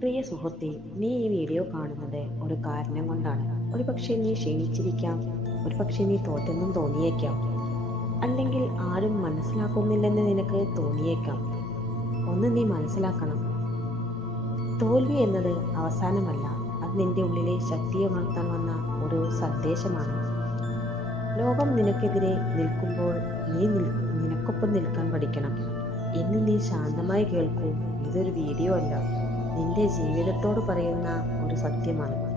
പ്രിയ സുഹൃത്തെ നീ ഈ വീഡിയോ കാണുന്നത് ഒരു കാരണം കൊണ്ടാണ്. ഒരു പക്ഷേ നീ ക്ഷീണിച്ചിരിക്കാം ഒരു പക്ഷേ നീ തോറ്റെന്നും തോന്നിയേക്കാം. അല്ലെങ്കിൽ ആരും മനസ്സിലാക്കുന്നില്ലെന്ന് നിനക്ക് തോന്നിയേക്കാം. ഒന്ന് നീ മനസ്സിലാക്കണം. തോൽവി എന്നത് അവസാനമല്ല അത് നിന്റെ ഉള്ളിലെ ശക്തിയെ വളർത്താൻ വന്ന ഒരു സന്ദേശമാണ്. ലോകം നിനക്കെതിരെ നിൽക്കുമ്പോൾ നീ നിനക്കൊപ്പം നിൽക്കാൻ പഠിക്കണം. എന്ന് നീ ശാന്തമായി കേൾക്കൂ ഇതൊരു വീഡിയോ അല്ല. നിന്റെ ജീവിതത്തോട് പറയുന്ന ഒരു സത്യമാണ്.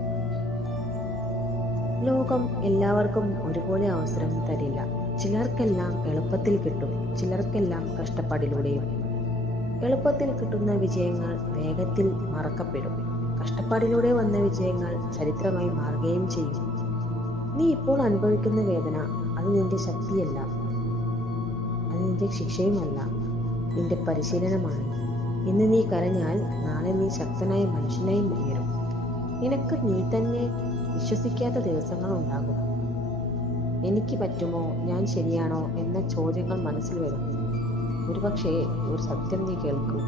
ലോകം എല്ലാവർക്കും ഒരുപോലെ അവസരം തരില്ല. ചിലർക്കെല്ലാം എളുപ്പത്തിൽ കിട്ടും. ചിലർക്കെല്ലാം കഷ്ടപ്പാടിലൂടെയും. എളുപ്പത്തിൽ കിട്ടുന്ന വിജയങ്ങൾ വേഗത്തിൽ മറക്കപ്പെടും. കഷ്ടപ്പാടിലൂടെ വന്ന വിജയങ്ങൾ ചരിത്രമായി മാറുകയും ചെയ്യും. നീ ഇപ്പോൾ അനുഭവിക്കുന്ന വേദന അത് നിന്റെ ശക്തിയല്ല. അത് നിന്റെ ശിക്ഷയുമല്ല. നിന്റെ പരിശീലനമാണ്. ഇന്ന് നീ കരഞ്ഞാൽ നാളെ നീ ശക്തനായ മനുഷ്യനായി ഉയരും. നിനക്ക് നീ തന്നെ വിശ്വസിക്കാത്ത ദിവസങ്ങൾ ഉണ്ടാകും. എനിക്ക് പറ്റുമോ? ഞാൻ ശരിയാണോ? എന്ന ചോദ്യങ്ങൾ മനസ്സിൽ വരും. ഒരുപക്ഷെ ഒരു സത്യം നീ കേൾക്കൂ.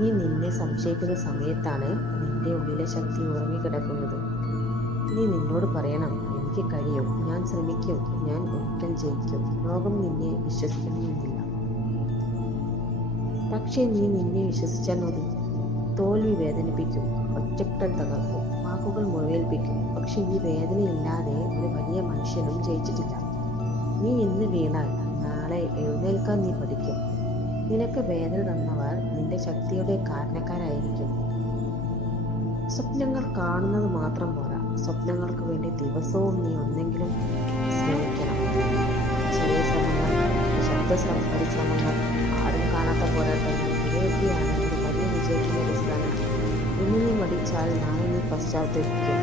നീ നിന്നെ സംശയിക്കുന്ന സമയത്താണ് നിന്റെ ഉള്ളിലെ ശക്തി ഉറങ്ങിക്കിടക്കുന്നത്. നീ നിന്നോട് പറയണം എനിക്ക് കഴിയും. ഞാൻ ശ്രമിക്കും. ഞാൻ ഒരിക്കൽ ജയിക്കും. ലോകം നിന്നെ വിശ്വസിക്കണമെന്നില്ല പക്ഷേ നീ നിന്നെ വിശ്വസിച്ചാൽ മതി തോൽവി വേദനിപ്പിക്കും. ഒറ്റപ്പെടൽ തകർക്കും. വാക്കുകൾ മുറിവേൽപ്പിക്കും. പക്ഷെ ഈ വേദനയില്ലാതെ ഒരു വലിയ മനുഷ്യനും ജയിച്ചിട്ടില്ല. നീ ഇന്ന് വീണാൽ നാളെ എഴുന്നേൽക്കാൻ നീ പഠിക്കും. നിനക്ക് വേദന തന്നവർ നിന്റെ ശക്തിയുടെ കാരണക്കാരായിരിക്കും. സ്വപ്നങ്ങൾ കാണുന്നത് മാത്രം പോരാ. സ്വപ്നങ്ങൾക്ക് വേണ്ടി ദിവസവും നീ ഒന്നെങ്കിലും ശ്രമിക്കണം ചെറിയ ശ്രമങ്ങൾ ശബ്ദ ശ്രമങ്ങൾ കാണാത്ത പോരാട്ടങ്ങൾ ഇവയൊക്കെയാണ് ഒരു വലിയ വിജയത്തിന്റെ അടിസ്ഥാനം. ഇന്ന് നീ മടിച്ചാൽ നാളെ നീ പശ്ചാത്തലിക്കും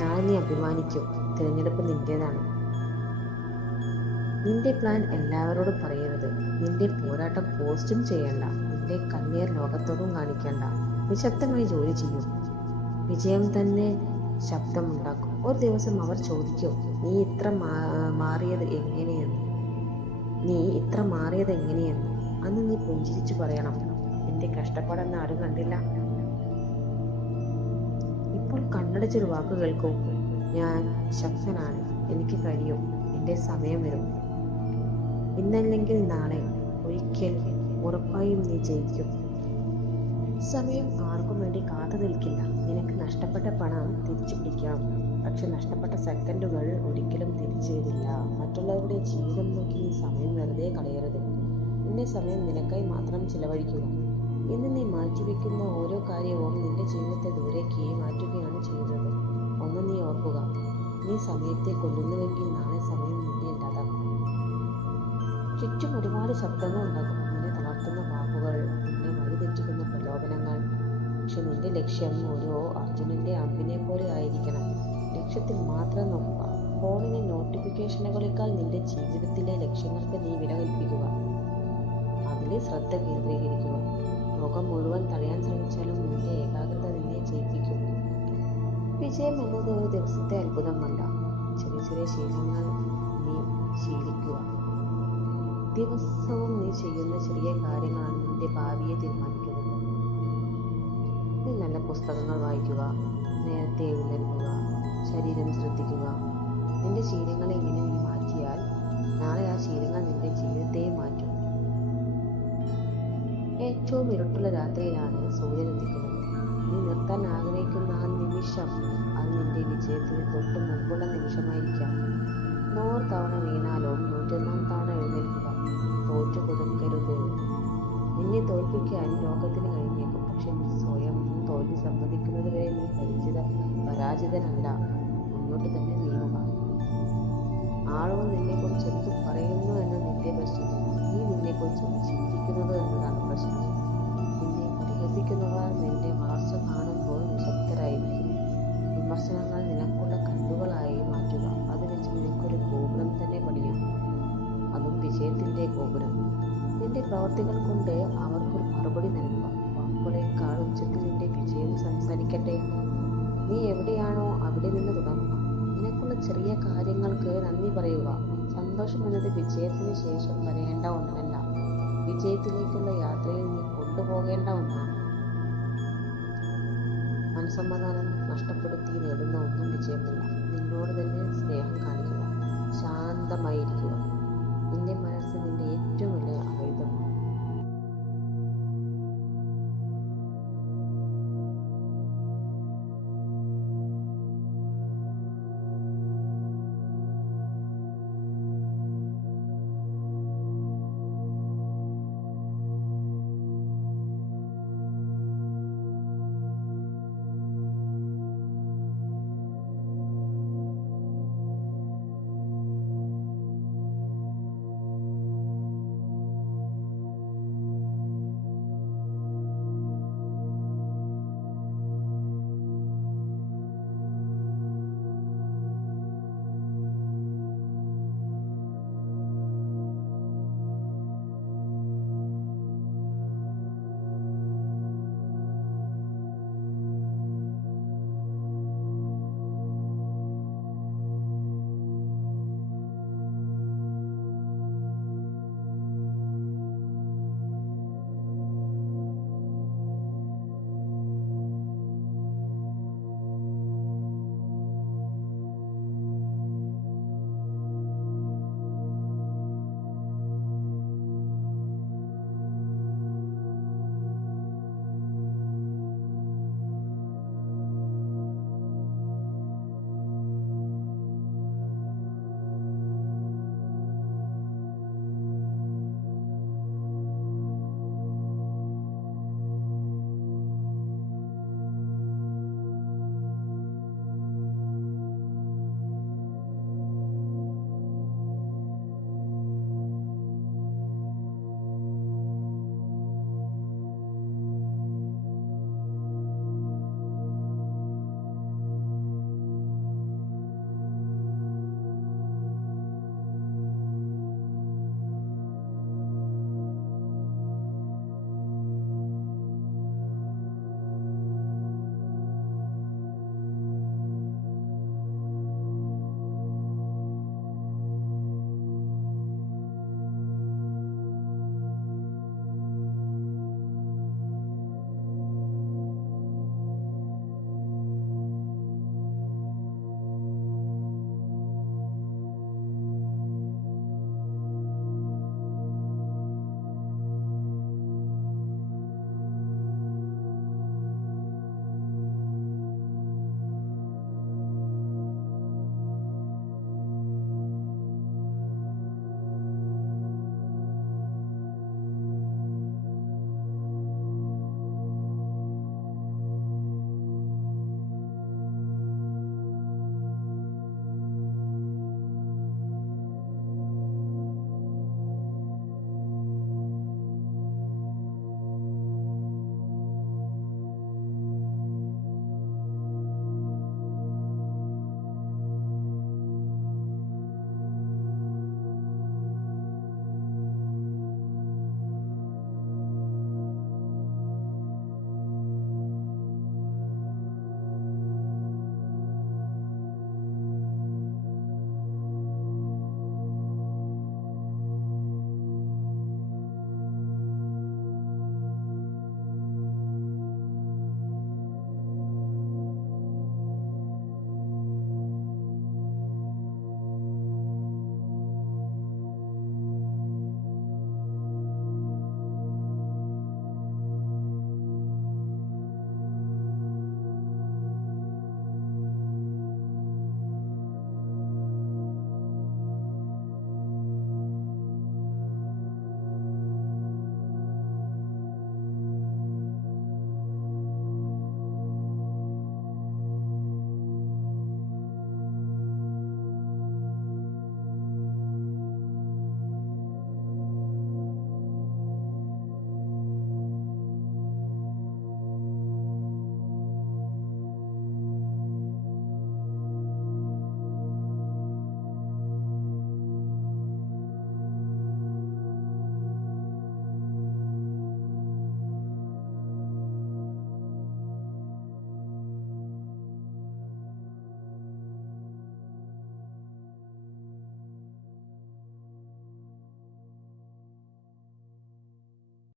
നാളെ നീ അഭിമാനിക്കും. തിരഞ്ഞെടുപ്പ് നിന്റേതാണ്. നിന്റെ പ്ലാൻ എല്ലാവരോടും പറയരുത്. നിന്റെ പോരാട്ടം പോസ്റ്റും ചെയ്യണ്ട. നിന്റെ കണ്ണീർ ലോകത്തോടും കാണിക്കണ്ട. നിശബ്ദമായി ജോലി ചെയ്യും. വിജയം തന്നെ ശബ്ദമുണ്ടാക്കും. ഒരു ദിവസം അവർ ചോദിക്കും നീ ഇത്ര മാറിയത് എങ്ങനെയെന്ന് നീ ഇത്ര മാറിയത് എങ്ങനെയെന്ന് അന്ന് നീ പുഞ്ചിരിച്ചു പറയണം. എന്റെ കഷ്ടപ്പാടെന്ന് ആരും കണ്ടില്ല. ഇപ്പോൾ കണ്ണടച്ചൊരു വാക്ക് കേൾക്കൂ. ഞാൻ ശക്തനാണ്. എനിക്ക് കഴിയും. എന്റെ സമയം വരും. ഇന്നല്ലെങ്കിൽ നാളെ ഒരിക്കൽ ഉറപ്പായും നീ ജയിക്കും. സമയം ആർക്കും വേണ്ടി കാത്തു നിൽക്കില്ല. നഷ്ടപ്പെട്ട പണം തിരിച്ചു പിടിക്കാം. പക്ഷെ നഷ്ടപ്പെട്ട സെക്കൻഡുകൾ ഒരിക്കലും തിരിച്ചു വരില്ല മറ്റുള്ളവരുടെ ജീവിതം നോക്കി നീ സമയം വെറുതെ കളയരുത്. നിന്റെ സമയം നിനക്കായി മാത്രം ചിലവഴിക്കുക. ഇന്ന് നീ മാറ്റിവെക്കുന്ന ഓരോ കാര്യവും നിന്റെ ജീവിതത്തെ ദൂരേക്ക് മാറ്റുകയാണ് ചെയ്യുന്നത് ഒന്ന് നീ ഓർക്കുക. നീ സമയത്തെ കൊല്ലുന്നുവെങ്കിൽ നാളെ സമയം നിന്നെ ഇല്ലാതാക്കും. ചുറ്റും ഒരുപാട് ശബ്ദങ്ങൾ ഉണ്ടാകും. നിന്നെ തളർത്തുന്ന വാക്കുകൾ നിന്നെ വഴിതെറ്റിക്കുന്ന പ്രലോഭനങ്ങൾ പക്ഷെ നിന്റെ ലക്ഷ്യം ഓരോ അർജുനന്റെ അമ്പിനെ പോലെ ആയിരിക്കണം. ലക്ഷ്യത്തിൽ മാത്രം നോക്കുക. ഫോണിലെ നോട്ടിഫിക്കേഷനുകളേക്കാൾ നിന്റെ ജീവിതത്തിലെ ലക്ഷ്യങ്ങൾക്ക് നീ വില കൽപ്പിക്കുക. അതിൽ ശ്രദ്ധ കേന്ദ്രീകരിക്കുക. ലോകം മുഴുവൻ തടയാൻ ശ്രമിച്ചാലും നിന്റെ ഏകാഗ്രത നിന്നെ ജയിപ്പിക്കും. വിജയം എന്നത് ഒരു ദിവസത്തെ അത്ഭുതമല്ല. ചെറിയ ചെറിയ ശീലങ്ങൾ നീ ശീലിക്കുക. ദിവസവും നീ ചെയ്യുന്ന ചെറിയ കാര്യങ്ങളാണ് നിന്റെ ഭാവിയെ തീരുമാനിക്കുന്നത്. നീ നല്ല പുസ്തകങ്ങൾ വായിക്കുക നേരത്തെ എഴുന്നേൽക്കുക ശരീരം ശ്രദ്ധിക്കുക. നിന്റെ ശീലങ്ങളെ ഇങ്ങനെ നീ മാറ്റിയാൽ നാളെ ആ ശീലങ്ങൾ നിന്റെ ജീവിതത്തെയും മാറ്റും. ഏറ്റവും ഇരുട്ടുള്ള രാത്രിയിലാണ് സൂര്യൻ എത്തിക്കുന്നത് നീ നിർത്താൻ ആഗ്രഹിക്കുന്ന ആ നിമിഷം അത് നിന്റെ വിജയത്തിന് തൊട്ട് മുമ്പുള്ള നിമിഷമായിരിക്കാം. നൂറ് തവണ വീണാലും നൂറ്റൊന്നാം തവണ എഴുന്നേൽക്കുക. തോറ്റു കൊടുക്കരുത് നിന്നെ തോൽപ്പിക്കാൻ ലോകത്തിന് കഴിഞ്ഞേക്കും. പക്ഷെ സ്വയം തോൽവി സമ്മതിക്കുന്നത് വരെ നീ പരിചിത പരാജിതനല്ല. മുന്നോട്ട് തന്നെ നീങ്ങുക ആളുകൾ നിന്നെ കുറിച്ച് എന്ത് പറയുന്നു എന്ന് നിന്റെ പ്രശ്നമില്ല നീ നിന്നെ കുറിച്ച് ചിന്തിക്കുന്നത് എന്നതാണ് പ്രശ്നം. നിന്നെ പരിഹസിക്കുന്നവർ നിന്റെ വളർച്ച കാണുമ്പോൾ നിശബ്ദരായിരിക്കും. വിമർശനങ്ങൾ നിനക്കുള്ള കല്ലുകളായി മാറ്റുക. അത് വെച്ച് നിനക്കൊരു ഗോപുരം തന്നെ പണിയാം. അതും വിജയത്തിന്റെ ഗോപുരം. നിന്റെ പ്രവർത്തികൾ കൊണ്ട് അവർക്കൊരു മറുപടി നൽകുക. വാക്കുകളേക്കാൾ ഉച്ചത്തിൽ നിന്റെ വിജയം സംസാരിക്കട്ടെ. നീ എവിടെയാണോ അവിടെ നിന്ന് തുടങ്ങുക. നിനക്കുള്ള ചെറിയ കാര്യങ്ങൾക്ക് നന്ദി പറയുക. സന്തോഷം എന്നത് വിജയത്തിന് ശേഷം വരേണ്ട ഒന്നല്ല. വിജയത്തിലേക്കുള്ള യാത്രയിൽ നീ കൊണ്ടുപോകേണ്ട ഒന്നാണ്. മനസമാധാനം നഷ്ടപ്പെടുത്തി നേടുന്ന ഒന്നും വിജയമില്ല. നിന്നോട് തന്നെ സ്നേഹം കാണിക്കുക. ശാന്തമായിരിക്കുക. നിന്റെ മനസ്സ് നിന്റെ ഏറ്റവും വലിയ ആയുധമാണ്.